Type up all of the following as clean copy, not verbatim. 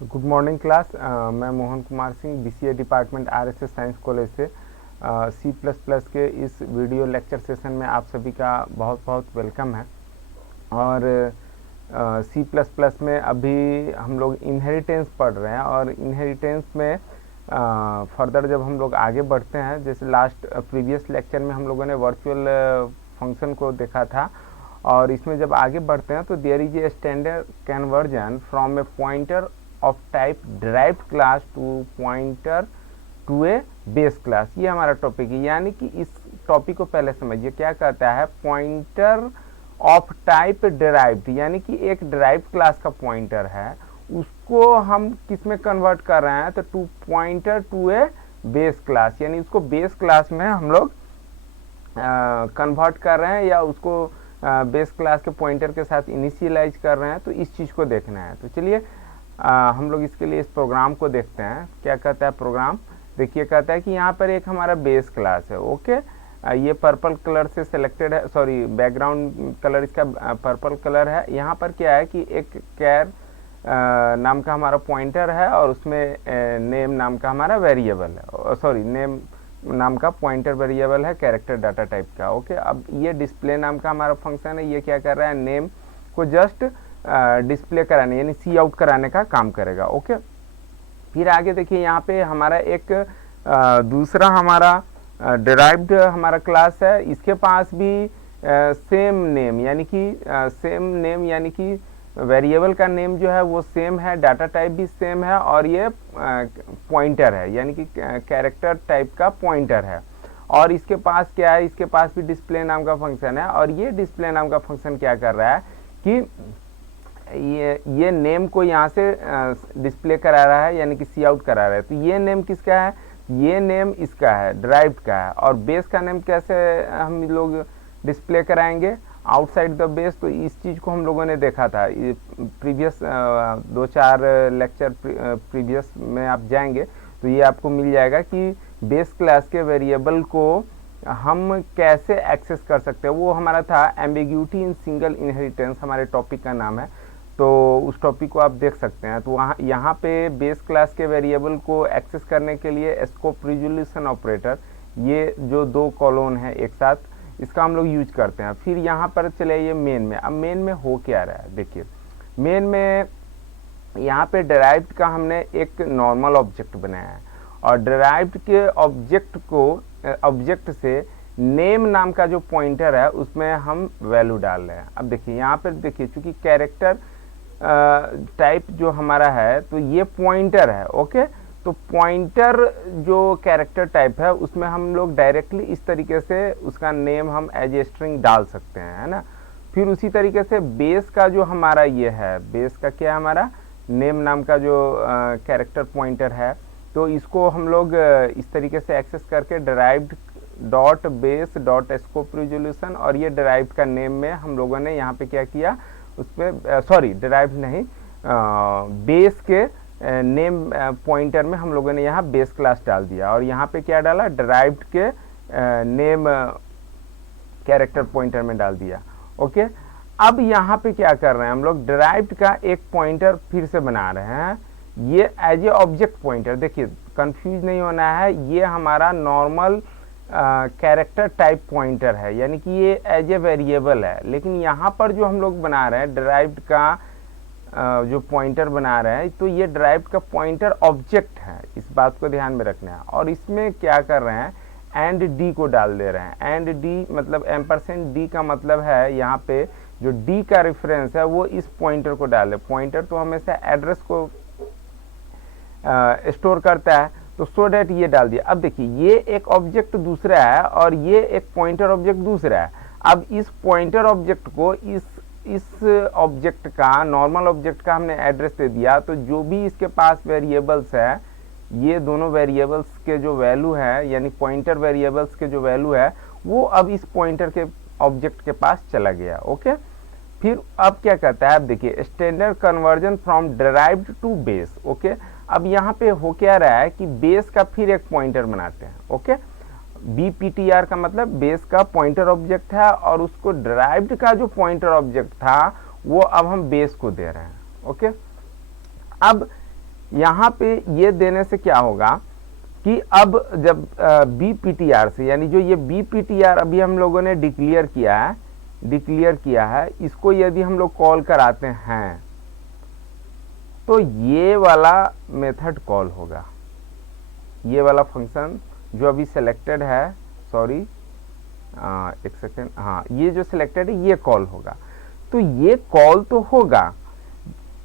Good morning class. मैं Mohan Kumar Singh, BCA department RSS science college से C plus plus के इस वीडियो लेक्चर सेशन में आप सभी का बहुत बहुत वेलकम है। और सी प्लस प्लस में अभी हम लोग इनहेरिटेंस पढ़ रहे हैं और इनहेरिटेंस में फर्दर जब हम लोग आगे बढ़ते हैं, जैसे लास्ट प्रीवियस लेक्चर में हम लोगों ने वर्चुअल फंक्शन को देखा था, और इसमें जब आगे बढ़ते हैं तो there is a standard conversion from a pointer of type derived class to pointer to a base class. ये हमारा टॉपिक है। यानी कि इस टॉपिक को पहले समझिए, क्या कहता है पॉइंटर ऑफ टाइप डिराइव्ड, यानी कि एक डिराइव्ड क्लास का पॉइंटर है, उसको हम किस में कन्वर्ट कर रहे हैं, तो to pointer to a base class, यानी उसको बेस क्लास में हम लोग कन्वर्ट कर रहे हैं या उसको बेस क्लास के पॉइंटर के साथ इनिशियलाइज कर रहे हैं। तो इस चीज़ को देखना है। तो चलिए हम लोग इसके लिए इस प्रोग्राम को देखते हैं। क्या कहता है प्रोग्राम, देखिए कहता है कि यहाँ पर एक हमारा बेस क्लास है। ओके, ये पर्पल कलर से सिलेक्टेड है, सॉरी बैकग्राउंड कलर इसका पर्पल कलर है। यहाँ पर क्या है कि एक कैर नाम का हमारा पॉइंटर है और उसमें नेम नाम का हमारा वेरिएबल है, सॉरी नेम नाम का पॉइंटर वेरिएबल है कैरेक्टर डाटा टाइप का। ओके, अब ये डिस्प्ले नाम का हमारा फंक्शन है। ये क्या कर रहा है, नेम को जस्ट डिस्प्ले कराने यानी सी आउट कराने का काम करेगा। ओके, फिर आगे देखिए यहाँ पे हमारा एक दूसरा हमारा डिराइव्ड हमारा क्लास है। इसके पास भी सेम नेम यानी कि वेरिएबल का नेम जो है वो सेम है, डाटा टाइप भी सेम है, और ये पॉइंटर है यानी कि कैरेक्टर टाइप का पॉइंटर है। और इसके पास क्या है, इसके पास भी डिस्प्ले नाम का फंक्शन है, और ये डिस्प्ले नाम का फंक्शन क्या कर रहा है कि ये नेम को यहाँ से डिस्प्ले करा रहा है यानी कि सी आउट करा रहा है। तो ये नेम किसका है, ये नेम इसका है, ड्राइव्ड का है। और बेस का नेम कैसे हम लोग डिस्प्ले कराएंगे, आउटसाइड द बेस। तो इस चीज़ को हम लोगों ने देखा था प्रीवियस 2-4 लेक्चर प्रीवियस में आप जाएंगे तो ये आपको मिल जाएगा कि बेस क्लास के वेरिएबल को हम कैसे एक्सेस कर सकते हैं। वो हमारा था एम्बिग्यूटी इन सिंगल इनहेरिटेंस, हमारे टॉपिक का नाम है। तो उस टॉपिक को आप देख सकते हैं। तो वहाँ यहाँ पे बेस क्लास के वेरिएबल को एक्सेस करने के लिए स्कोप रिजोल्यूशन ऑपरेटर, ये जो दो कॉलोन है एक साथ, इसका हम लोग यूज करते हैं। फिर यहाँ पर चले ये मेन में। अब मेन में हो क्या रहा है, देखिए मेन में यहाँ पे डिराइव्ड का हमने एक नॉर्मल ऑब्जेक्ट बनाया है, और डिराइव्ड के ऑब्जेक्ट से नेम नाम का जो पॉइंटर है उसमें हम वैल्यू डाल रहे हैं। अब देखिए यहाँ पर देखिए, चूंकि कैरेक्टर टाइप जो हमारा है तो ये पॉइंटर है। ओके, तो पॉइंटर जो कैरेक्टर टाइप है उसमें हम लोग डायरेक्टली इस तरीके से उसका नेम हम एज ए स्ट्रिंग डाल सकते हैं, है ना। फिर उसी तरीके से बेस का जो हमारा ये है, बेस का क्या है हमारा नेम नाम का जो कैरेक्टर पॉइंटर है, तो इसको हम लोग इस तरीके से एक्सेस करके derived dot base dot scope resolution, और ये डिराइव्ड का नेम में हम लोगों ने यहाँ पे क्या किया, उसमें सॉरी डिराइव्ड नहीं, बेस के नेम पॉइंटर में हम लोगों ने यहाँ बेस क्लास डाल दिया, और यहाँ पे क्या डाला, डिराइव्ड के नेम कैरेक्टर पॉइंटर में डाल दिया। ओके, अब यहाँ पे क्या कर रहे हैं हम लोग, डिराइव्ड का एक पॉइंटर फिर से बना रहे हैं, ये एज ए ऑब्जेक्ट पॉइंटर। देखिए कंफ्यूज नहीं होना है, ये हमारा नॉर्मल कैरेक्टर टाइप पॉइंटर है, यानी कि ये एज ए वेरिएबल है। लेकिन यहाँ पर जो हम लोग बना रहे हैं डिराइव्ड का जो पॉइंटर बना रहे हैं, तो ये डिराइव्ड का पॉइंटर ऑब्जेक्ट है, इस बात को ध्यान में रखना है। और इसमें क्या कर रहे हैं, एंड डी को डाल दे रहे हैं। एंड डी मतलब %डी का मतलब है यहाँ पे जो डी का रेफरेंस है वो इस पॉइंटर को डाले। पॉइंटर तो हमेशा एड्रेस को स्टोर करता है, तो सो डैट ये डाल दिया। अब देखिए ये एक ऑब्जेक्ट दूसरा है और ये एक पॉइंटर ऑब्जेक्ट दूसरा है। अब इस पॉइंटर ऑब्जेक्ट को इस ऑब्जेक्ट का, नॉर्मल ऑब्जेक्ट का हमने एड्रेस दे दिया, तो जो भी इसके पास वेरिएबल्स है, ये दोनों वेरिएबल्स के जो वैल्यू है यानी पॉइंटर वेरिएबल्स के जो वैल्यू है वो अब इस पॉइंटर के ऑब्जेक्ट के पास चला गया। ओके, फिर अब क्या कहता है, अब देखिए standard conversion from derived to base. Okay, अब यहाँ पे हो क्या रहा है कि बेस का फिर एक पॉइंटर बनाते हैं। ओके, BPTR का मतलब बेस का पॉइंटर ऑब्जेक्ट है, और उसको डिराइव्ड का जो पॉइंटर ऑब्जेक्ट था वो अब हम बेस को दे रहे हैं। ओके, अब यहाँ पे ये देने से क्या होगा कि अब जब BPTR से, यानी जो ये BPTR अभी हम लोगों ने डिक्लेयर किया है, इसको यदि हम लोग कॉल कराते हैं तो ये वाला मेथड कॉल होगा, ये वाला फंक्शन जो अभी सिलेक्टेड है, सॉरी एक सेकेंड, हाँ ये जो सिलेक्टेड है ये कॉल होगा। तो ये कॉल तो होगा,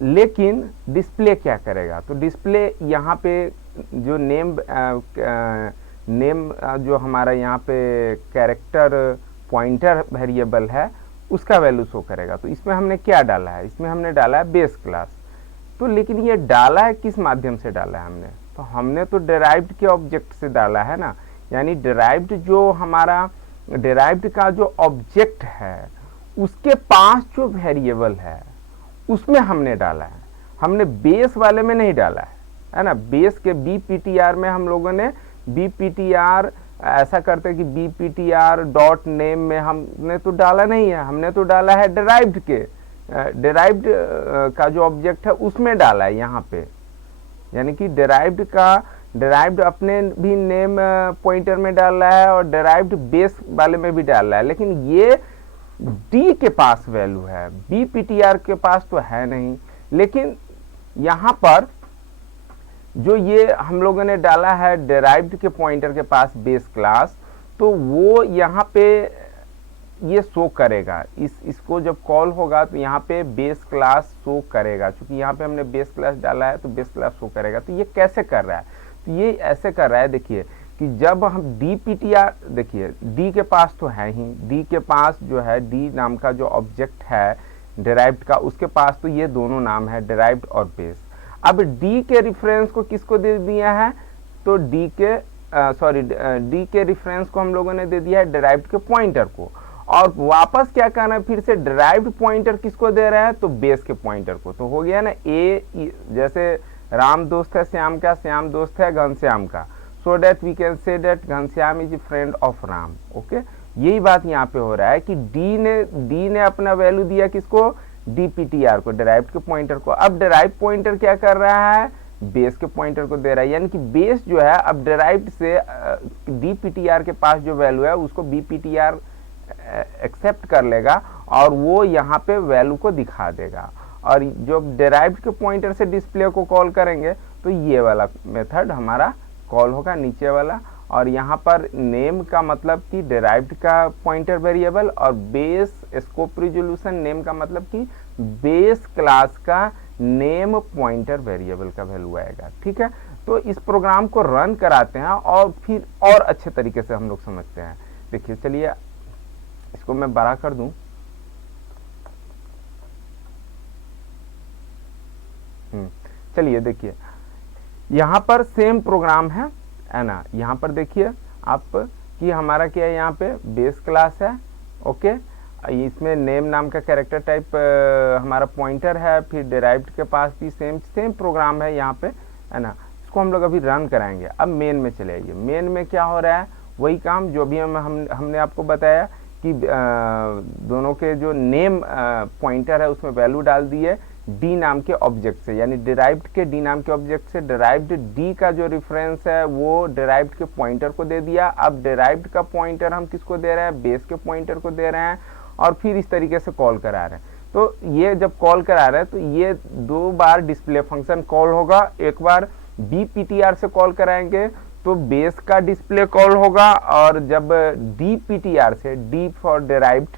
लेकिन डिस्प्ले क्या करेगा? तो डिस्प्ले यहाँ पे जो नेम जो हमारा यहाँ पे कैरेक्टर पॉइंटर वेरिएबल है उसका वैल्यू शो करेगा। तो इसमें हमने क्या डाला है? इसमें हमने डाला है बेस क्लास। तो लेकिन ये डाला है किस माध्यम से डाला है हमने? तो हमने तो डिराइव्ड के ऑब्जेक्ट से डाला है ना, यानी डिराइव्ड जो हमारा डिराइव्ड का जो ऑब्जेक्ट है उसके पास जो वेरिएबल है उसमें हमने डाला है, हमने बेस वाले में नहीं डाला है ना। बेस के BPTR में हम लोगों ने BPTR ऐसा करते हैं कि BPTR.name में हमने तो डाला नहीं है, हमने तो डाला है डिराइव्ड के, डिराइव्ड का जो ऑब्जेक्ट है उसमें डाला है यहाँ पे, यानी कि डिराइव्ड अपने भी नेम पॉइंटर में डाल रहा है और डिराइव्ड बेस वाले में भी डाल रहा है, लेकिन ये D के पास वैल्यू है, BPTR के पास तो है नहीं। लेकिन यहाँ पर जो ये हम लोगों ने डाला है डिराइव्ड के पॉइंटर के पास बेस क्लास, तो वो यहाँ पे ये शो करेगा, इसको जब कॉल होगा तो यहाँ पे बेस क्लास शो करेगा, क्योंकि यहाँ पे हमने बेस क्लास डाला है तो बेस क्लास शो करेगा। तो ये कैसे कर रहा है? तो ये ऐसे कर रहा है, देखिए कि जब हम DPTR, देखिए D के पास तो है ही, D के पास जो है D नाम का जो ऑब्जेक्ट है डिराइव्ड का, उसके पास तो ये दोनों नाम है डिराइव्ड और बेस। अब D के रेफरेंस को किसको दे दिया है? तो D के रेफरेंस को हम लोगों ने दे दिया है डिराइव्ड के पॉइंटर को, और वापस क्या करना है, फिर से डिराइव्ड पॉइंटर किसको दे रहा है? तो बेस के पॉइंटर को। तो हो गया ना, जैसे राम दोस्त है श्याम का, श्याम दोस्त है घनश्याम का, so that we can say that Ghanshyam is friend of Ram. Okay, यही बात यहाँ पे हो रहा है कि D ने अपना वैल्यू दिया किसको? DPTR को, डिराइव्ड के पॉइंटर को। अब डिराइव्ड पॉइंटर क्या कर रहा है? बेस के पॉइंटर को दे रहा है, यानी कि बेस जो है अब डिराइव्ड से DPTR के पास जो वैल्यू है उसको BPTR एक्सेप्ट कर लेगा और वो यहाँ पे वैल्यू को दिखा देगा। और जो डिराइव्ड के पॉइंटर से डिस्प्ले को कॉल करेंगे तो ये वाला मेथड हमारा कॉल होगा, नीचे वाला। और यहाँ पर नेम का मतलब कि डिराइव्ड का पॉइंटर वेरिएबल, और बेस स्कोप रिजोल्यूशन नेम का मतलब कि बेस क्लास का नेम पॉइंटर वेरिएबल का वैल्यू आएगा। ठीक है, तो इस प्रोग्राम को रन कराते हैं और फिर और अच्छे तरीके से हम लोग समझते हैं। देखिए, चलिए इसको मैं बड़ा कर दूं। चलिए देखिए, यहाँ पर सेम प्रोग्राम है ना। यहाँ पर देखिए आप कि हमारा क्या है, यहाँ पे बेस क्लास है। ओके, इसमें नेम नाम का कैरेक्टर टाइप हमारा पॉइंटर है, फिर डिराइव्ड के पास भी सेम प्रोग्राम है यहाँ पे, है ना। इसको हम लोग अभी रन कराएंगे। अब मेन में चले आइए। मेन में क्या हो रहा है? वही काम जो भी हमने आपको बताया कि दोनों के जो नेम पॉइंटर है उसमें वैल्यू डाल दी है D नाम के ऑब्जेक्ट से, यानी डिराइव्ड के D नाम के ऑब्जेक्ट से डिराइव्ड D का जो रेफरेंस है वो डिराइव्ड के पॉइंटर को दे दिया। अब डिराइव्ड का पॉइंटर हम किसको दे रहे हैं? बेस के पॉइंटर को दे रहे हैं, और फिर इस तरीके से कॉल करा रहे हैं। तो ये जब कॉल करा रहे हैं तो ये दो बार डिस्प्ले फंक्शन कॉल होगा। एक बार BPTR से कॉल कराएंगे तो बेस का डिस्प्ले कॉल होगा, और जब DPTR से, D फॉर डिराइव्ड,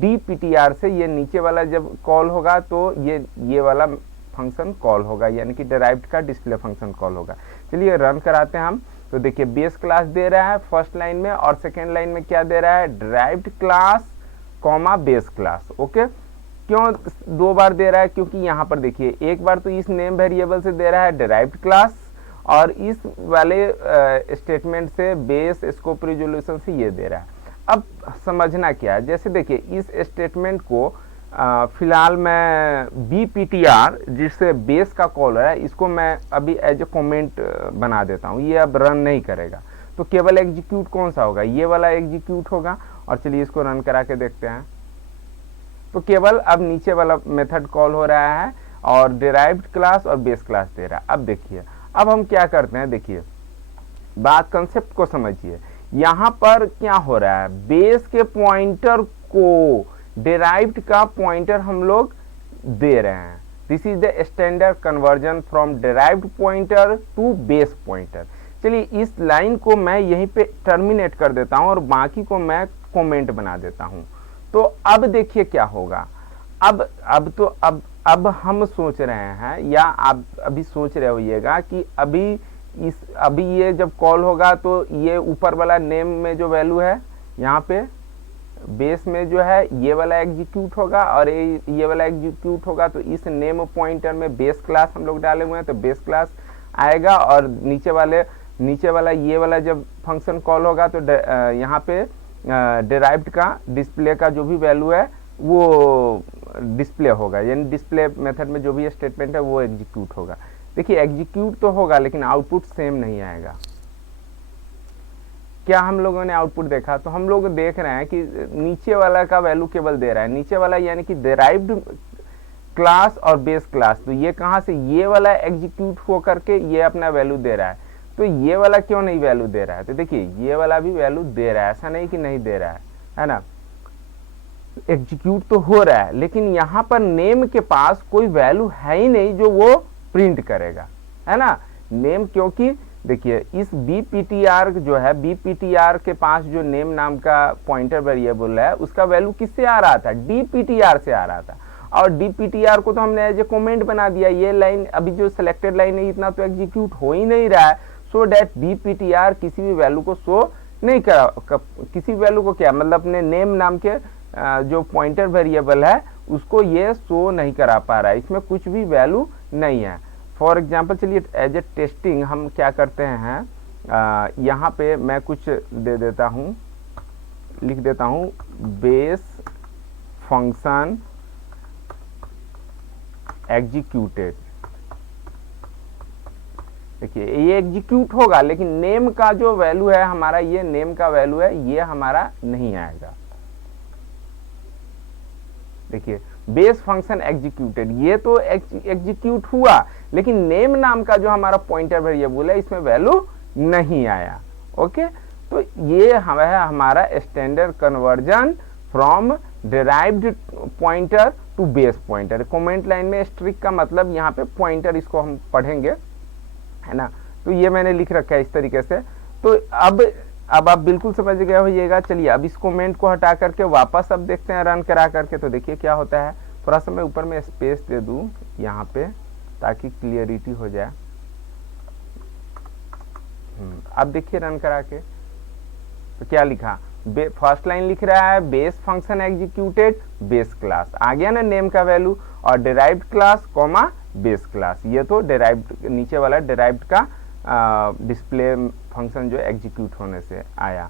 DPTR से ये नीचे वाला जब कॉल होगा तो ये वाला फंक्शन कॉल होगा, यानी कि डिराइव्ड का डिस्प्ले फंक्शन कॉल होगा। चलिए रन कराते हैं हम। तो देखिए बेस क्लास दे रहा है फर्स्ट लाइन में, और सेकेंड लाइन में क्या दे रहा है? Derived class comma base class. Okay, क्यों दो बार दे रहा है? क्योंकि यहाँ पर देखिए एक बार तो इस नेम वेरिएबल से दे रहा है डिराइव्ड क्लास, और इस वाले स्टेटमेंट से बेस स्कोप रिजोल्यूशन से ये दे रहा है। अब समझना क्या है, जैसे देखिए इस स्टेटमेंट को फिलहाल मैं BPTR जिससे बेस का कॉल है इसको मैं अभी एज ए कमेंट बना देता हूँ। ये अब रन नहीं करेगा, तो केवल एग्जीक्यूट कौन सा होगा? ये वाला एग्जीक्यूट होगा। और चलिए इसको रन करा के देखते हैं। तो केवल अब नीचे वाला मेथड कॉल हो रहा है, और डिराइव्ड क्लास और बेस क्लास दे रहा है। अब देखिए, अब हम क्या करते हैं, देखिए बात कंसेप्ट को समझिए। यहाँ पर क्या हो रहा है, बेस के पॉइंटर को डिराइव्ड का पॉइंटर हम लोग दे रहे हैं। This is the standard conversion from derived pointer to base pointer. चलिए इस लाइन को मैं यहीं पे टर्मिनेट कर देता हूं और बाकी को मैं कमेंट बना देता हूं। तो अब देखिए क्या होगा। अब हम सोच रहे हैं, या आप अभी सोच रहे होइएगा कि अभी ये जब कॉल होगा तो ये ऊपर वाला नेम में जो वैल्यू है यहाँ पे बेस में जो है ये वाला एग्जीक्यूट होगा और ये वाला एग्जीक्यूट होगा। तो इस नेम पॉइंटर में बेस क्लास हम लोग डाले हुए हैं तो बेस क्लास आएगा, और नीचे वाला ये वाला जब फंक्शन कॉल होगा तो यहाँ पे डिराइव्ड का डिस्प्ले का जो भी वैल्यू है वो डिस्प्ले होगा, यानी डिस्प्ले मेथड में जो भी स्टेटमेंट है वो एग्जीक्यूट होगा। देखिए एग्जीक्यूट तो होगा लेकिन आउटपुट सेम नहीं आएगा। क्या हम लोगों ने आउटपुट देखा, तो हम लोग देख रहे हैं कि नीचे वाला का वैल्यू केवल दे रहा है, नीचे वाला यानी कि डिराइव्ड क्लास और बेस क्लास। तो ये कहाँ से, ये वाला एग्जीक्यूट हो करके ये अपना वैल्यू दे रहा है, तो ये वाला क्यों नहीं वैल्यू दे रहा है। तो देखिए ये वाला भी वैल्यू दे रहा है, ऐसा नहीं कि नहीं दे रहा है ना। एग्जीक्यूट तो हो रहा है लेकिन यहाँ पर नेम के पास कोई वैल्यू है ही नहीं जो वो प्रिंट करेगा, है ना। नेम, क्योंकि देखिए इस bptr जो है, bptr के पास जो नेम नाम का पॉइंटर वेरिएबल है उसका वैल्यू किससे आ रहा था, dptr से आ रहा था। और dptr को तो हमने एज ए कमेंट बना दिया। ये लाइन अभी जो सिलेक्टेड लाइन है इतना तो एग्जीक्यूट हो ही नहीं रहा है, सो डैट bptr किसी भी वैल्यू को शो नहीं करा, किसी वैल्यू को क्या मतलब अपने नेम नाम के जो पॉइंटर वेरिएबल है उसको ये शो नहीं करा पा रहा है, इसमें कुछ भी वैल्यू नहीं है। फॉर एग्जाम्पल चलिए एज ए टेस्टिंग हम क्या करते हैं, यहाँ पे मैं कुछ दे देता हूँ, लिख देता हूँ बेस फंक्शन एग्जीक्यूटेड। देखिए ये एग्जीक्यूट होगा लेकिन नेम का जो वैल्यू है हमारा, ये नेम का वैल्यू है ये हमारा नहीं आएगा। देखिए बेस फंक्शन एग्जीक्यूटेड, ये तो एग्जीक्यूट हुआ लेकिन नेम नाम का जो हमारा पॉइंटर वेरिएबल है इसमें वैल्यू नहीं आया। ओके, तो ये है हमारा standard conversion from derived pointer to base pointer. Comment line में स्ट्रिक का मतलब यहाँ पे पॉइंटर, इसको हम पढ़ेंगे, है ना। तो ये मैंने लिख रखा है इस तरीके से। तो अब आप बिल्कुल समझ गए होइएगा। चलिए अब इस कमेंट को हटा करके वापस अब देखते हैं रन करा करके, तो देखिए क्या होता है। थोड़ा सा मैं ऊपर में स्पेस दे दूं यहाँ पे ताकि क्लियरिटी हो जाए। अब देखिए रन करा के तो क्या लिखा, फर्स्ट लाइन लिख रहा है base function executed base class, आ गया ना नेम का वैल्यू, और derived class comma base class, ये तो डिराइव्ड नीचे वाला डिराइव्ड का डिस्प्ले फंक्शन जो एग्जीक्यूट होने से आया।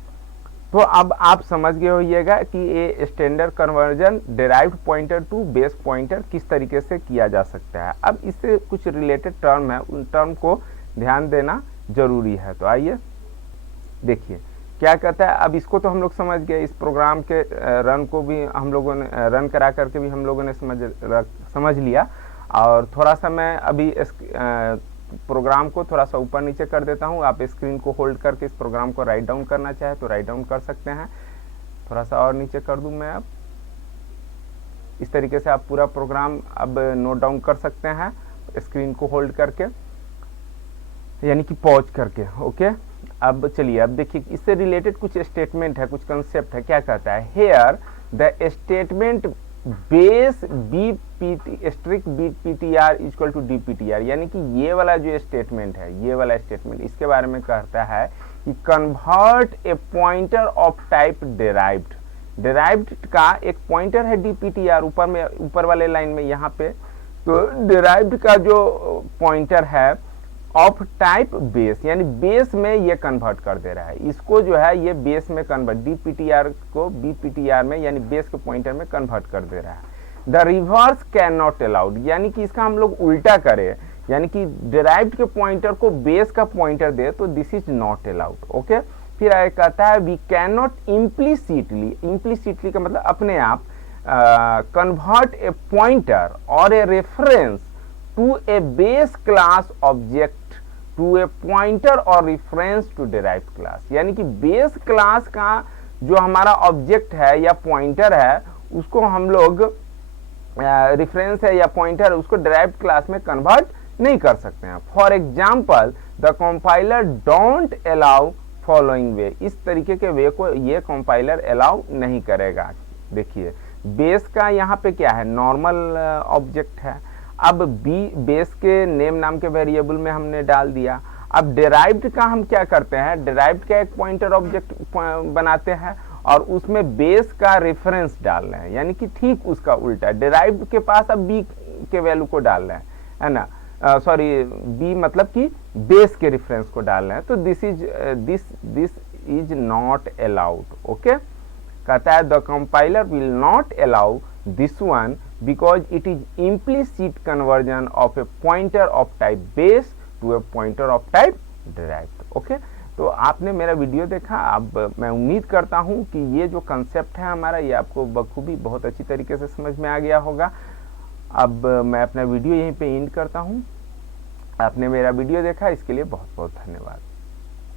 तो अब आप समझ गए होइएगा कि ये standard conversion derived pointer to base pointer किस तरीके से किया जा सकता है। अब इससे कुछ रिलेटेड टर्म है, उन टर्म को ध्यान देना जरूरी है। तो आइए देखिए क्या कहता है। अब इसको तो हम लोग समझ गए, इस प्रोग्राम के रन को भी हम लोगों ने रन करा करके भी हम लोगों ने समझ लिया। और थोड़ा सा मैं अभी प्रोग्राम को थोड़ा सा ऊपर नीचे कर देता हूं। आप स्क्रीन को होल्ड करके इस प्रोग्राम को राइट डाउन करना चाहे तो राइट डाउन कर सकते हैं। थोड़ा सा और नीचे कर दूं मैं। अब इस तरीके से आप पूरा प्रोग्राम अब नोट डाउन कर सकते हैं स्क्रीन को होल्ड करके, यानी कि पॉज करके। ओके, अब चलिए अब देखिए इससे रिलेटेड कुछ स्टेटमेंट है, कुछ कंसेप्ट है। क्या कहता है, here the statement base strict bptr equal to dptr, यानी कि ये वाला जो स्टेटमेंट है, ये वाला स्टेटमेंट इसके बारे में कहता है कि convert a pointer of type derived. Derived का एक पॉइंटर है dptr ऊपर वाले लाइन में यहाँ पे। तो डिराइव्ड का जो पॉइंटर है ऑफ टाइप बेस, यानी बेस में ये कन्वर्ट कर दे रहा है। इसको जो है ये बेस में कन्वर्ट, dptr को bptr में यानी बेस के पॉइंटर में कन्वर्ट कर दे रहा है। The reverse can not allowed, यानी कि इसका हम लोग उल्टा करें, यानी कि डिराइव्ड के पॉइंटर को बेस का पॉइंटर दे तो this is not allowed. Okay, फिर आगे कहता है we can not implicitly, implicitly का मतलब अपने आप, कन्वर्ट ए पॉइंटर और a reference to a base class object to a pointer और रिफरेंस टू डिराइव्ड क्लास। यानी कि बेस क्लास का जो हमारा ऑब्जेक्ट है या पॉइंटर है उसको हम लोग रेफरेंस है या पॉइंटर उसको डिराइव्ड क्लास में कन्वर्ट नहीं कर सकते हैं। For example the compiler don't allow following वे, इस तरीके के वे को ये कंपाइलर अलाउ नहीं करेगा। देखिए बेस का यहाँ पे क्या है, नॉर्मल ऑब्जेक्ट है। अब बेस के नेम नाम के वेरिएबल में हमने डाल दिया। अब डिराइव्ड का हम क्या करते हैं, डिराइव्ड का एक पॉइंटर ऑब्जेक्ट बनाते हैं और उसमें बेस का रेफरेंस डाल रहे हैं, यानी कि ठीक उसका उल्टा। डिराइव्ड के पास अब बी के वैल्यू को डाल रहे हैं, है ना, सॉरी बी मतलब कि बेस के रेफरेंस को डाल रहे हैं। तो this is not allowed. Okay, कहता है the compiler will not allow this one because it is implicit conversion of a pointer of type base to a pointer of type derived. Okay, तो आपने मेरा वीडियो देखा। अब मैं उम्मीद करता हूँ कि ये जो कंसेप्ट है हमारा ये आपको बखूबी बहुत अच्छी तरीके से समझ में आ गया होगा। अब मैं अपना वीडियो यहीं पे एंड करता हूँ। आपने मेरा वीडियो देखा इसके लिए बहुत बहुत धन्यवाद।